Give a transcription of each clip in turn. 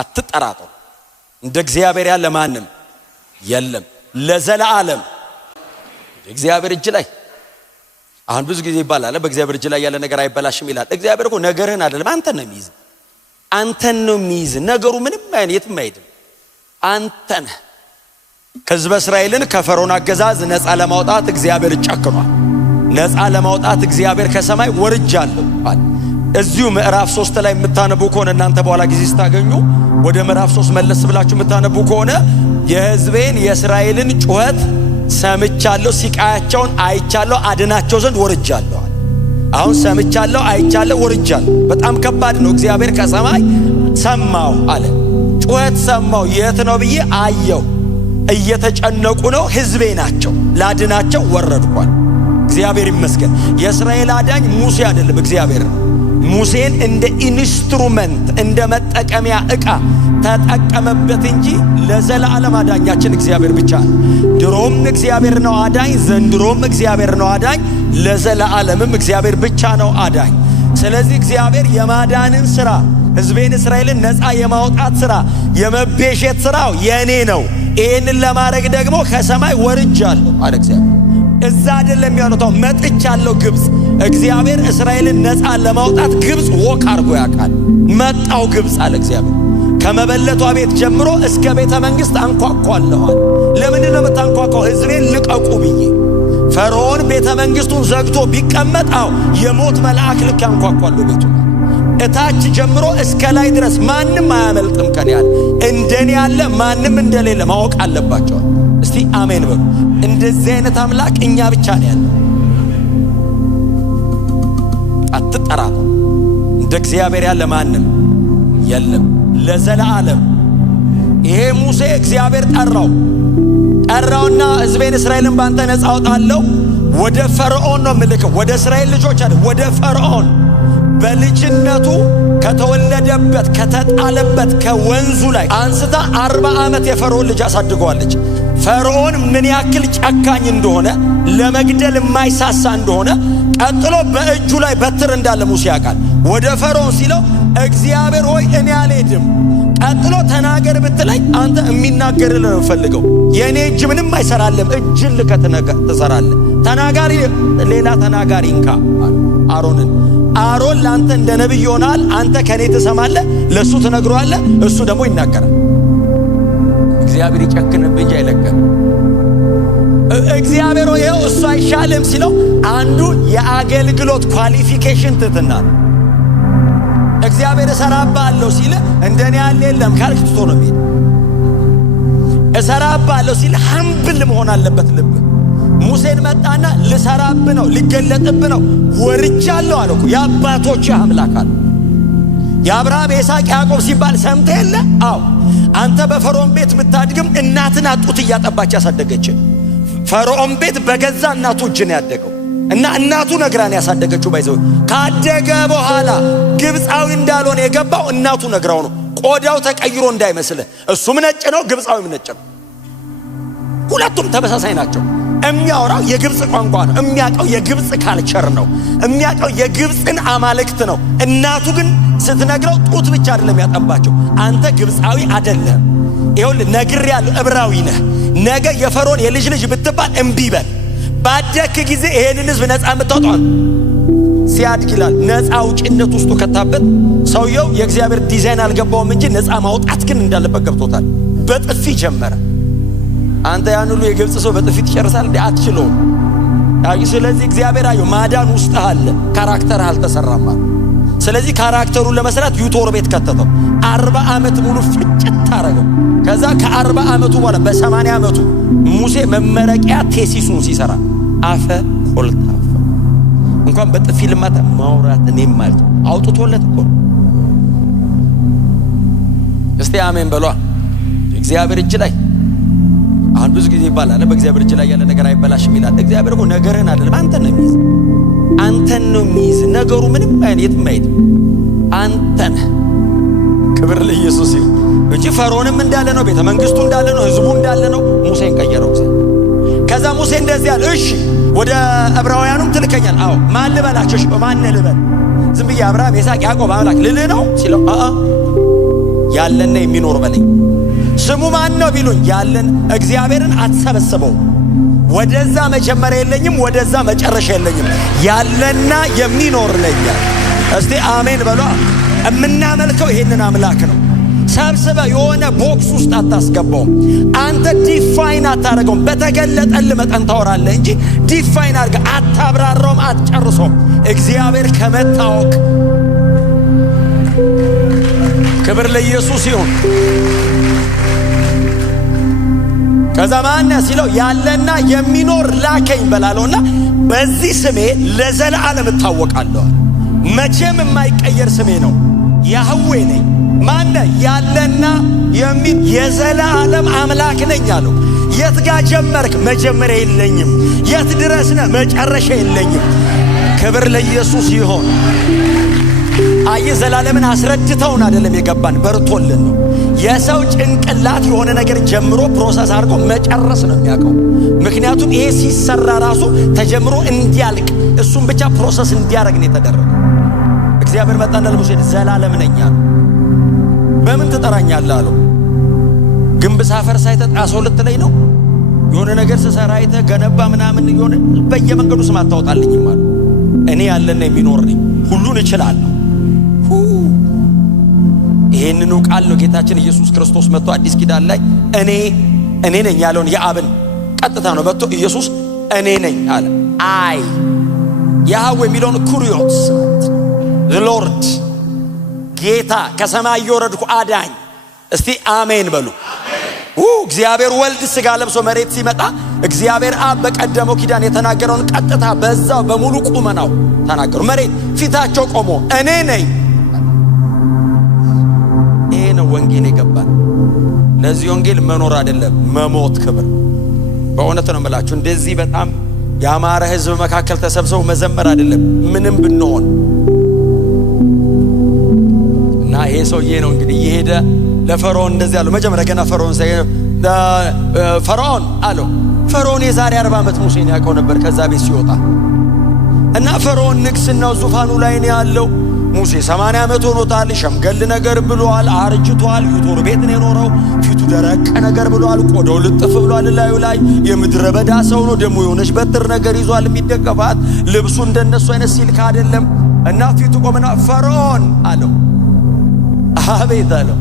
አትጠራጠሩ። እንደ እግዚአብሔር ያለ ማንም የለም ለዘላለም። እግዚአብሔር እጅ ላይ አሁን ብዙ ጊዜ ይባላል በእግዚአብሔር እጅ ላይ ያለ ነገር አይበላሽም ይላል። እግዚአብሔር እኮ ነገርህን አይደለም አንተን ነው የሚይዝ። አንተን ነው የሚይዝ። ነገሩ ምንም የትም አይሄድም። አንተ ነህ። ሕዝበ እስራኤልን ከፈርዖን አገዛዝ ነፃ ለማውጣት እግዚአብሔር ጨክኗል። ነፃ ለማውጣት እግዚአብሔር ከሰማይ ወርጃለሁ አለ። እዚሁ ምዕራፍ 3 ላይ የምታነቡ ከሆነ እናንተ በኋላ ጊዜ ስታገኙ ወደ ምዕራፍ 3 መለስ ብላችሁ የምታነቡ ከሆነ የሕዝቤን የእስራኤልን ጩኸት ሰምቻለሁ፣ ሲቃያቸውን አይቻለሁ፣ አድናቸው ዘንድ ወርጃለሁ አለ። አሁን ሰምቻለሁ፣ አይቻለሁ፣ ወርጃለሁ። በጣም ከባድ ነው። እግዚአብሔር ከሰማይ ሰማው አለ። ጩኸት ሰማው። የት ነው ብዬ አየው። እየተጨነቁ ነው። ሕዝቤ ናቸው፣ ላድናቸው ወረድኳል። እግዚአብሔር ይመስገን። የእስራኤል አዳኝ ሙሴ አይደለም፣ እግዚአብሔር ነው። ሙሴን እንደ ኢንስትሩመንት እንደ መጠቀሚያ ዕቃ ተጠቀመበት እንጂ ለዘላለም አዳኛችን እግዚአብሔር ብቻ ነው። ድሮም እግዚአብሔር ነው አዳኝ፣ ዘንድሮም እግዚአብሔር ነው አዳኝ፣ ለዘላለምም እግዚአብሔር ብቻ ነው አዳኝ። ስለዚህ እግዚአብሔር የማዳንን ሥራ ሕዝቤን እስራኤልን ነፃ የማውጣት ሥራ የመቤዠት ሥራው የኔ ነው። ይህንን ለማድረግ ደግሞ ከሰማይ ወርጃለሁ አለ እግዚአብሔር። እዛ አይደለም ያሉታው መጥቻለሁ ግብፅ። እግዚአብሔር እስራኤልን ነፃ ለማውጣት ግብፅ ወክ አርጎ ያውቃል። መጣው ግብፅ አለ እግዚአብሔር። ከመበለቷ ቤት ጀምሮ እስከ ቤተ መንግሥት አንኳኳለኋል። ለምንድን ነው የምታንኳኳው? ሕዝቤን ልቀቁ ብዬ። ፈርዖን ቤተ መንግሥቱን ዘግቶ ቢቀመጣው የሞት መልአክ ልክ አንኳኳለሁ ቤቱ። እታች ጀምሮ እስከ ላይ ድረስ ማንም አያመልጥም ከኔ ያለ። እንደኔ ያለ ማንም እንደሌለ ማወቅ አለባቸዋል። እስቲ አሜን በሉ። እንደዚህ አይነት አምላክ እኛ ብቻ ነው ያለው። አትጠራጠሩ። እንደ እግዚአብሔር ያለ ማንም የለም ለዘላለም። ይሄ ሙሴ እግዚአብሔር ጠራውና ሕዝቤን እስራኤልን ባንተ ነፃ አውጣለሁ ወደ ፈርዖን ነው የምልከው። ወደ እስራኤል ልጆች አይደል፣ ወደ ፈርዖን። በልጅነቱ ከተወለደበት ከተጣለበት ከወንዙ ላይ አንስታ 40 ዓመት የፈርዖን ልጅ አሳድገዋለች። ፈርዖን ምን ያክል ጨካኝ እንደሆነ ለመግደል የማይሳሳ እንደሆነ ቀጥሎ በእጁ ላይ በትር እንዳለ ሙሴ ያውቃል። ወደ ፈርዖን ሲለው እግዚአብሔር ሆይ እኔ አልሄድም፣ ቀጥሎ ተናገር ብትለኝ አንተ የሚናገርልህ ነው ፈልገው። የእኔ እጅ ምንም አይሰራለም፣ እጅን ልከህ ትሰራለህ። ተናጋሪ ሌላ ተናጋሪ እንካ አሮንን። አሮን ለአንተ እንደ ነቢይ ይሆናል። አንተ ከኔ ትሰማለህ፣ ለእሱ ትነግረዋለህ፣ እሱ ደግሞ ይናገራል። እግዚአብሔር ይጨክንብህ እንጂ አይለቀም። እግዚአብሔር ይኸው እሱ አይሻልም ሲለው አንዱ የአገልግሎት ኳሊፊኬሽን ትሕትና ነው። እግዚአብሔር እሰራብሃለሁ ሲል እንደኔ ያለ የለም ካልክ ትቶ ነው የሚሄድ። እሰራብሃለሁ ሲል ሀምብል መሆን አለበት ልብ። ሙሴን መጣና ልሰራብ ነው ልገለጥብ ነው ወርጃለሁ አለ እኮ። የአባቶችህ አምላክ አለ። የአብርሃም የይስሐቅ ያዕቆብ ሲባል ሰምተህ የለ? አዎ። አንተ በፈርዖን ቤት ብታድግም እናትን አጡት እያጠባች ያሳደገች። ፈርዖን ቤት በገዛ እናቱ እጅ ነው ያደገው እና እናቱ ነግራን ያሳደገችው። ባይዘው ካደገ በኋላ ግብፃዊ እንዳልሆነ የገባው እናቱ ነግራው ነው። ቆዳው ተቀይሮ እንዳይመስልህ፣ እሱም ነጭ ነው፣ ግብፃዊም ነጭ ነው። ሁለቱም ተመሳሳይ ናቸው። የሚያወራው የግብፅ ቋንቋ ነው። የሚያውቀው የግብፅ ካልቸር ነው። የሚያውቀው የግብፅን አማልክት ነው። እናቱ ግን ስትነግረው ጡት ብቻ አይደለም ያጠባቸው። አንተ ግብፃዊ አይደለም፣ ይኸውልህ ነግሬያለሁ፣ ዕብራዊ ነህ። ነገ የፈርዖን የልጅ ልጅ ብትባል እምቢ በል። ባደክ ጊዜ ይሄንን ሕዝብ ነፃ የምታወጣው ሲያድግ ይላል። ነፃ አውጪነት ውስጡ ከታበት ሰውየው የእግዚአብሔር ዲዛይን አልገባውም እንጂ ነፃ ማውጣት ግን እንዳለበት ገብቶታል። በጥፊ ጀመረ። አንተ ያን ሁሉ የግብፅ ሰው በጥፊ ትጨርሳል እንዴ? አትችለውም። ስለዚህ እግዚአብሔር አየው ማዳን ውስጥ አለ፣ ካራክተር አልተሰራም። ስለዚህ ካራክተሩን ለመስራት ዩቶር ቤት ከተተው። 40 ዓመት ሙሉ ፍጭት አረገው። ከዛ ከ40 ዓመቱ በኋላ በ80 ዓመቱ ሙሴ መመረቂያ ቴሲሱን ሲሰራ አፈ ኮልታፋ እንኳን በጥፊ ልማታ ማውራት እኔም ማለት አውጥቶለት እኮ። እስቲ አሜን በሏ። እግዚአብሔር እጅ ላይ አሁን ብዙ ጊዜ ይባላል በእግዚአብሔር እጅ ላይ ያለ ነገር አይበላሽም ይላል። እግዚአብሔር እኮ ነገርህን አይደለም አንተን ነው የሚይዝ። አንተን ነው የሚይዝ። ነገሩ ምንም የትም አይሄድም። አንተ ነህ። ክብር ለኢየሱስ ይሁን እንጂ ፈርዖንም እንዳለ ነው፣ ቤተ መንግስቱ እንዳለ ነው፣ ህዝቡ እንዳለ ነው። ሙሴን ቀየረው። ከዛ ሙሴ እንደዚህ አለ፣ እሺ ወደ ዕብራውያኑም ትልከኛል? አዎ። ማን ልበላቸው? እሺ ማን ልበል? ዝም ብዬ አብርሃም፣ ይስሐቅ፣ ያዕቆብ አምላክ ልልህ ነው ሲለው ያለና የሚኖር በለኝ። ስሙ ማን ነው ቢሉኝ ያለን እግዚአብሔርን አትሰበስበው። ወደዛ መጀመሪያ የለኝም፣ ወደዛ መጨረሻ የለኝም፣ ያለና የሚኖር ነኝ። እስቲ አሜን በሏ። እምናመልከው ይሄንን አምላክ ነው። ሰብስበ የሆነ ቦክስ ውስጥ አታስገባውም። አንተ ዲፋይን አታረገውም። በተገለጠልህ መጠን ታወራለህ እንጂ ዲፋይን አድርገህ አታብራራውም፣ አትጨርሰውም። እግዚአብሔር ከመታወቅ ክብር ለኢየሱስ ይሁን። ከዛ ማን ሲለው ያለና የሚኖር ላከኝ በላለውና በዚህ ስሜ ለዘላለም እታወቃለሁ። መቼም የማይቀየር ስሜ ነው። ያህዌ ነኝ። ማን ያለና የሚል የዘላለም አምላክ ነኝ አለው። የት ጋር ጀመርክ? መጀመሪያ የለኝም። የት ድረስ ነህ? መጨረሻ የለኝም። ክብር ለኢየሱስ ይሁን። አይ ዘላለምን አስረድተውን አይደለም የገባን፣ በርቶልን ነው። የሰው ጭንቅላት የሆነ ነገር ጀምሮ ፕሮሰስ አድርጎ መጨረስ ነው የሚያውቀው። ምክንያቱም ይሄ ሲሰራ ራሱ ተጀምሮ እንዲያልቅ እሱም ብቻ ፕሮሰስ እንዲያደርግ ነው የተደረገው። እግዚአብሔር መጣና ለሙሴ ዘላለም ነኝ አለው። በምን ትጠራኛለህ አለው። ግንብ ሳፈርስ አይተህ ጣሰው ልትለኝ ነው? የሆነ ነገር ስሰራ አይተህ ገነባ ምናምን የሆነ በየመንገዱ ስም አታወጣልኝም አለው። እኔ ያለና የሚኖር ነኝ፣ ሁሉን እችላለሁ። ይሄንኑ ቃል ነው ጌታችን ኢየሱስ ክርስቶስ መጥቶ አዲስ ኪዳን ላይ እኔ ነኝ ያለውን የአብን ቀጥታ ነው መጥቶ ኢየሱስ እኔ ነኝ አለ። አይ ያህዌ የሚለውን ኩሪዮስ ሎርድ ጌታ ከሰማይ የወረድኩ አዳኝ። እስቲ አሜን በሉ። እግዚአብሔር ወልድ ሥጋ ለብሶ መሬት ሲመጣ እግዚአብሔር አብ በቀደመው ኪዳን የተናገረውን ቀጥታ በዛው በሙሉ ቁመናው ተናገሩ። መሬት ፊታቸው ቆሞ እኔ ነኝ። ይሄ ነው ወንጌል የገባን። ለዚህ ወንጌል መኖር አይደለም መሞት ክብር። በእውነት ነው የምላችሁ። እንደዚህ በጣም ያማረ ሕዝብ መካከል ተሰብስበው መዘመር አይደለም ምንም ብንሆን እና ይሄ ሰውዬ ነው እንግዲህ እየሄደ ለፈርዖን እንደዚህ አለው። መጀመሪያ ገና ፈርዖን አለው። ፈርዖን የዛሬ 40 ዓመት ሙሴን ያውቀው ነበር ከዛ ቤት ሲወጣ እና ፈርዖን ንግስናው ዙፋኑ ላይ ነው ያለው። ሙሴ 80 ዓመት ሆኖታል። ሸምገል ነገር ብሏል፣ አርጅቷል። ዩቶር ቤት ነው የኖረው። ፊቱ ደረቅ ነገር ብሏል፣ ቆዳው ልጥፍ ብሏል ላዩ ላይ። የምድረ በዳ ሰው ነው ደግሞ የሆነች በትር ነገር ይዟል የሚደገፋት። ልብሱ እንደነሱ አይነት ሲልክ አይደለም እና ፊቱ ቆመና ፈርዖን አለው። አቤት አለው።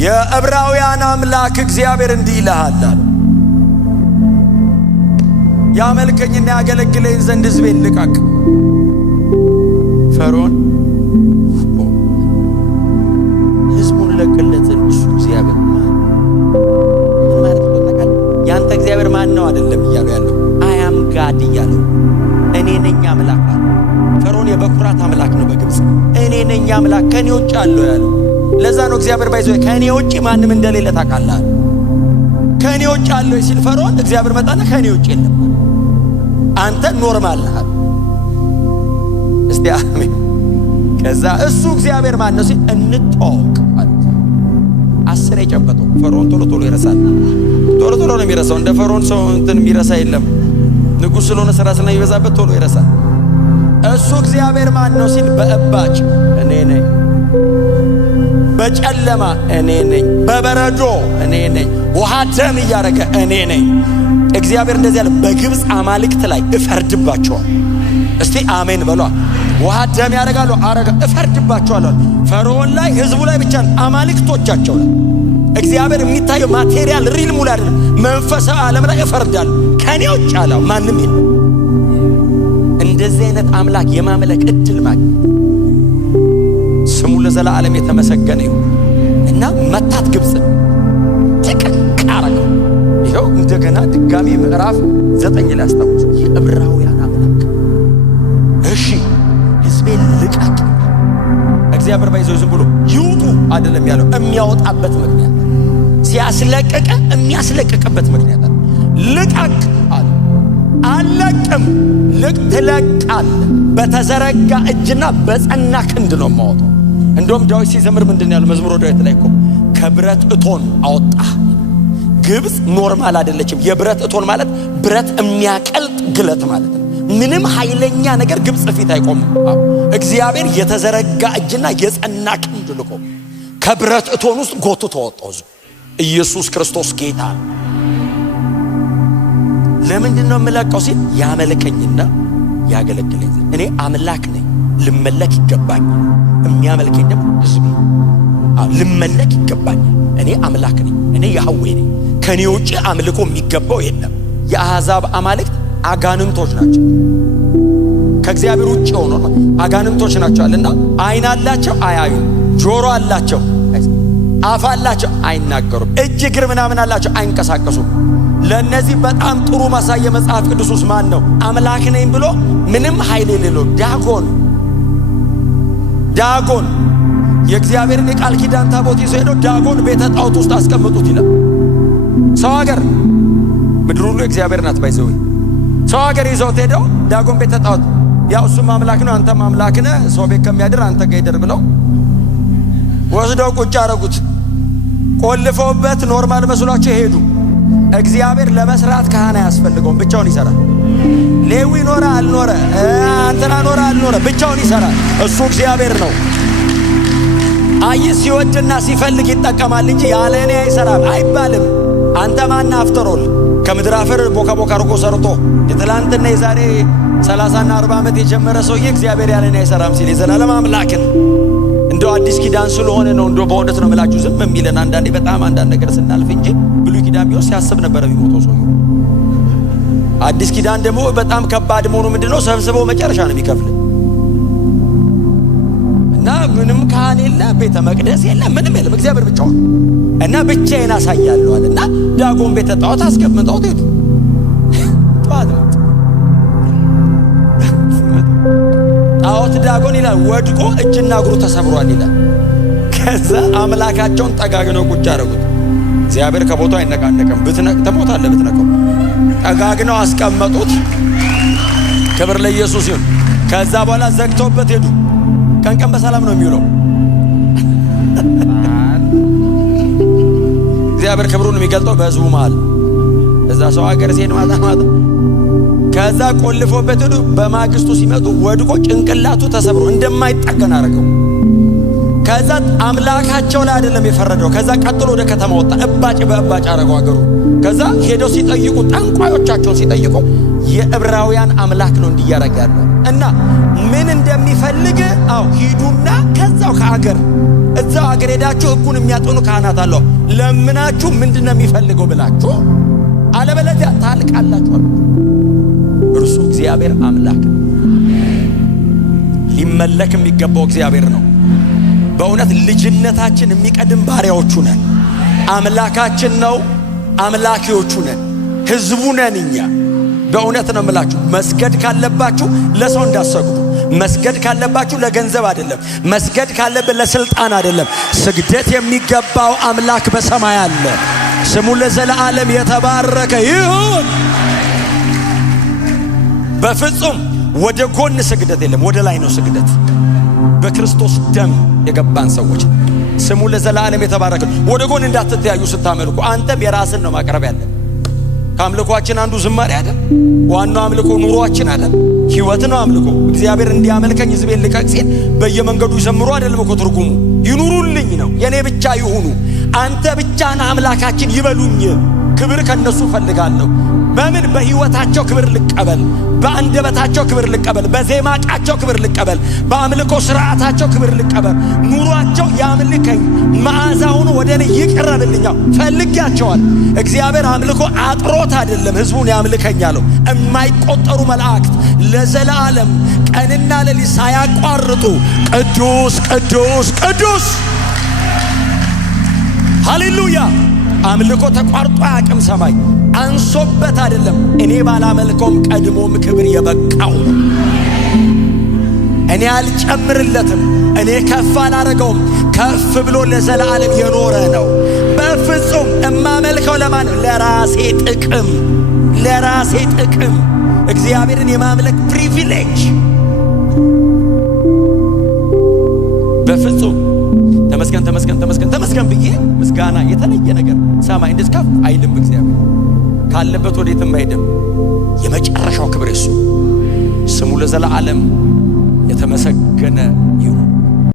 የዕብራውያን አምላክ እግዚአብሔር እንዲህ ይልሃል አለው፣ ያመልከኝና ያገለግለኝ ዘንድ ሕዝቤን ልቀቅ። ፈርዖን ሕዝቡን ለቅለት እሱ እግዚአብሔር ምን ማለት ነው? ያንተ እግዚአብሔር ማን ነው አይደለም እያሉ ያለው አያም ጋድ እያለው እኔ ነኝ አምላክ አለ። ፈርዖን የበኩራት አምላክ ነው በግብፅ። እኔ ነኝ አምላክ ከኔ ውጭ አለው ያለው። ለዛ ነው እግዚአብሔር ባይዞ ከኔ ውጭ ማንም እንደሌለ ታውቃለህ። ከኔ ውጭ አለው ሲል ፈርዖን እግዚአብሔር መጣና ከኔ ውጭ የለም አንተ ኖርማል ነህ። እስቲ አሜን። ከዛ እሱ እግዚአብሔር ማን ነው ሲል እንተዋወቅ ማለት 10 የጨበጠው ፈርዖን ቶሎ ይረሳል። ቶሎ ነው የሚረሳው። እንደ ፈርዖን ሰው እንትን የሚረሳ የለም። ንጉሥ ስለሆነ ስራ ስለሚበዛበት ቶሎ ይረሳል። እሱ እግዚአብሔር ማን ነው ሲል በእባጭ እኔ ነኝ፣ በጨለማ እኔ ነኝ፣ በበረዶ እኔ ነኝ፣ ውሃ ደም እያረገ እኔ ነኝ። እግዚአብሔር እንደዚህ ያለ በግብፅ አማልክት ላይ እፈርድባቸዋል። እስቲ አሜን በሏ። ውሃ ደም ያረጋሉ አረጋ እፈርድባቸዋለሁ። ፈርዖን ላይ ህዝቡ ላይ ብቻ አማልክቶቻቸው ላይ እግዚአብሔር የሚታየው ማቴሪያል ሪል ሙሉ አይደለም፣ መንፈሳዊ ዓለም ላይ እፈርዳለሁ። ከኔ ውጭ አለው ማንም የለም። እንደዚህ አይነት አምላክ የማምለክ እድል ማግኘት ስሙ ለዘላለም የተመሰገነ ይሁን እና መታት ግብፅን ጥቅቅ አረገው። ይኸው እንደገና ድጋሚ ምዕራፍ 9 ላይ አስታውሱ። የዕብራውያን አምላክ እሺ ሕዝቤን ልቀቅ። እግዚአብሔር ባይዘው ዝም ብሎ ይውጡ አይደለም ያለው፣ የሚያወጣበት ምክንያት ሲያስለቀቀ የሚያስለቀቅበት ምክንያት አለ። ልቀቅ አለ። አለቅም ትለቃል። በተዘረጋ እጅና በጸና ክንድ ነው የማወጣው። እንደውም ዳዊት ሲዘምር ምንድን ያለው መዝሙረ ዳዊት ላይ እኮ ከብረት እቶን አወጣ። ግብፅ ኖርማል አይደለችም። የብረት እቶን ማለት ብረት የሚያቀልጥ ግለት ማለት ነው። ምንም ኃይለኛ ነገር ግብፅ ፊት አይቆምም። እግዚአብሔር የተዘረጋ እጅና የጸና ክንድ ልኮ ከብረት እቶን ውስጥ ጎትቶ ወጣው። ኢየሱስ ክርስቶስ ጌታ። ለምንድን ነው የምለቀው ሲል ያመልከኝና ያገለግለኝ። እኔ አምላክ ነኝ፣ ልመለክ ይገባኛል። የሚያመልከኝ ደግሞ ሕዝቤ። ልመለክ ይገባኛል። እኔ አምላክ ነኝ፣ እኔ ያህዌ ነኝ። ከኔ ውጪ አምልኮ የሚገባው የለም። የአሕዛብ አማልክት አጋንንቶች ናቸው። ከእግዚአብሔር ውጪ ሆኖ አጋንንቶች ናቸውና ዓይን አላቸው አያዩም፣ ጆሮ አላቸው አፍ አላቸው አይናገሩም፣ እጅ እግር ምናምን አላቸው አይንቀሳቀሱም። ለነዚህ በጣም ጥሩ ማሳየ መጽሐፍ ቅዱስ ውስጥ ማን ነው? አምላክ ነኝ ብሎ ምንም ኃይል የሌለው ዳጎን የእግዚአብሔርን የቃል ኪዳን ታቦት ይዞ ሄዶ ዳጎን ቤተ ጣዖት ውስጥ አስቀምጡት ይላል። ሰው ሀገር ምድር ሁሉ እግዚአብሔር ናት ባይዘው ሰው ሀገር ይዘውት ሄደው ዳጎን ቤተ ጣዖት ያው እሱም አምላክ ነው አንተም አምላክ ነህ ሰው ቤት ከሚያድር አንተ ጋር ይደር ብለው ወስደው ቁጭ አረጉት። ቆልፈውበት ኖርማል መስሏቸው ሄዱ። እግዚአብሔር ለመስራት ካህን አያስፈልገውም፣ ብቻውን ይሰራል። ሌዊ ኖረ አልኖረ አንተና ኖረ አልኖረ ብቻውን ይሰራል። እሱ እግዚአብሔር ነው። አይ ሲወድና ሲፈልግ ይጠቀማል እንጂ ያለ እኔ አይሰራም አይባልም። አንተ ማን አፍተሮል ከምድር አፈር ቦካ አርጎ ሰርቶ የትላንትና የዛሬ 30 እና 40 ዓመት የጀመረ ሰውዬ እግዚአብሔር ያለ እኔ አይሰራም ሲል የዘላለም አምላክን እንደው አዲስ ኪዳን ስለሆነ ነው እንደው በእውነት ነው የምላችሁ ዝም የሚለን አንዳንዴ በጣም አንዳንድ ነገር ስናልፍ እንጂ ብሉይ ኪዳን ቢሆን ሲያስብ ነበር የሚሞተው ሰው። አዲስ ኪዳን ደግሞ በጣም ከባድ መሆኑ ምንድነው? ሰብስበው መጨረሻ ነው የሚከፍል እና ምንም ካህን የለ፣ ቤተ መቅደስ የለ፣ ምንም የለም፣ እግዚአብሔር ብቻውን እና ብቻዬን አሳያለሁ አለና ዳጎን ቤተ ጣዖት አስቀምጠው ሄዱ። ጣዖት ዳጎን ይላል ወድቆ እጅና እግሩ ተሰብሯል ይላል። ከዛ አምላካቸውን ጠጋግነው ቁጭ አደረጉት። እግዚአብሔር ከቦታው አይነቃነቅም። ትሞታለህ ብትነቀው። ጠጋግነው አስቀመጡት። ክብር ለኢየሱስ ይሁን። ከዛ በኋላ ዘግተውበት ሄዱ። ቀን በሰላም ነው የሚውለው። እግዚአብሔር ክብሩን የሚገልጠው በሕዝቡ መሃል እዛ ሰው ሀገር ሲሄድ ማታ ከዛ ቆልፎበት ሄዱ። በማግስቱ ሲመጡ ወድቆ ጭንቅላቱ ተሰብሮ እንደማይጠገን አረገው። ከዛ አምላካቸው ላይ አይደለም የፈረደው። ከዛ ቀጥሎ ወደ ከተማ ወጣ። እባጭ በእባጭ አረገው አገሩ። ከዛ ሄደው ሲጠይቁ ጠንቋዮቻቸውን ሲጠይቁ የዕብራውያን አምላክ ነው እንዲያረጋ ያለው እና ምን እንደሚፈልግ ሂዱና ከዛው ከአገር እዛው አገር ሄዳችሁ ሕጉን የሚያጠኑ ካህናት አለው ለምናችሁ ምንድነው የሚፈልገው ብላችሁ አለበለዚያ ታልቃላችሁ። እርሱ እግዚአብሔር አምላክ ነው። ሊመለክ የሚገባው እግዚአብሔር ነው። በእውነት ልጅነታችን የሚቀድም ባሪያዎቹ ነን። አምላካችን ነው፣ አምላኪዎቹ ነን፣ ሕዝቡ ነን እኛ። በእውነት ነው የምላችሁ። መስገድ ካለባችሁ ለሰው እንዳሰግዱ። መስገድ ካለባችሁ ለገንዘብ አይደለም። መስገድ ካለብን ለስልጣን አይደለም። ስግደት የሚገባው አምላክ በሰማይ አለ። ስሙ ለዘላለም የተባረከ ይሁን። በፍጹም ወደ ጎን ስግደት የለም፣ ወደ ላይ ነው ስግደት። በክርስቶስ ደም የገባን ሰዎች ስሙ ለዘላለም የተባረከ። ወደ ጎን እንዳትተያዩ ስታመልኩ። አንተም የራስን ነው ማቅረብ ያለ። ከአምልኮአችን አንዱ ዝማሬ አይደል? ዋናው አምልኮ ኑሯችን አይደል? ሕይወት ነው አምልኮ። እግዚአብሔር እንዲያመልከኝ ሕዝቤን ልቀቅ ሲል በየመንገዱ ይዘምሩ አይደለም እኮ ትርጉሙ። ይኑሩልኝ ነው፣ የኔ ብቻ ይሁኑ። አንተ ብቻ ነህ አምላካችን ይበሉኝ። ክብር ከነሱ ፈልጋለሁ። በምን? በሕይወታቸው ክብር ልቀበል፣ በአንደበታቸው ክብር ልቀበል፣ በዜማ ቃቸው ክብር ልቀበል፣ በአምልኮ ስርዓታቸው ክብር ልቀበል። ኑሯቸው ያምልከኝ፣ መዓዛውን ወደ እኔ ይቅረብልኛው ፈልጊያቸዋል። እግዚአብሔር አምልኮ አጥሮት አይደለም ሕዝቡን ያምልከኛለሁ። የማይቆጠሩ መላእክት ለዘላለም ቀንና ሌሊት ሳያቋርጡ ቅዱስ ቅዱስ ቅዱስ ሃሌሉያ። አምልኮ ተቋርጦ አያውቅም። ሰማይ አንሶበት አይደለም። እኔ ባላመልከውም ቀድሞም ክብር የበቃው እኔ አልጨምርለትም፣ እኔ ከፍ አላረገውም። ከፍ ብሎ ለዘላለም የኖረ ነው። በፍጹም እማመልከው ለማን? ለራሴ ጥቅም፣ ለራሴ ጥቅም። እግዚአብሔርን የማምለክ ፕሪቪሌጅ በፍጹም ተመስገን ተመስገን ተመስገን ተመስገን ብዬ ምስጋና የተለየ ነገር ሰማይ እንደዚህ ከፍ አይልም። እግዚአብሔር ካለበት ወዴትም አይደም። የመጨረሻው ክብር እሱ። ስሙ ለዘላለም የተመሰገነ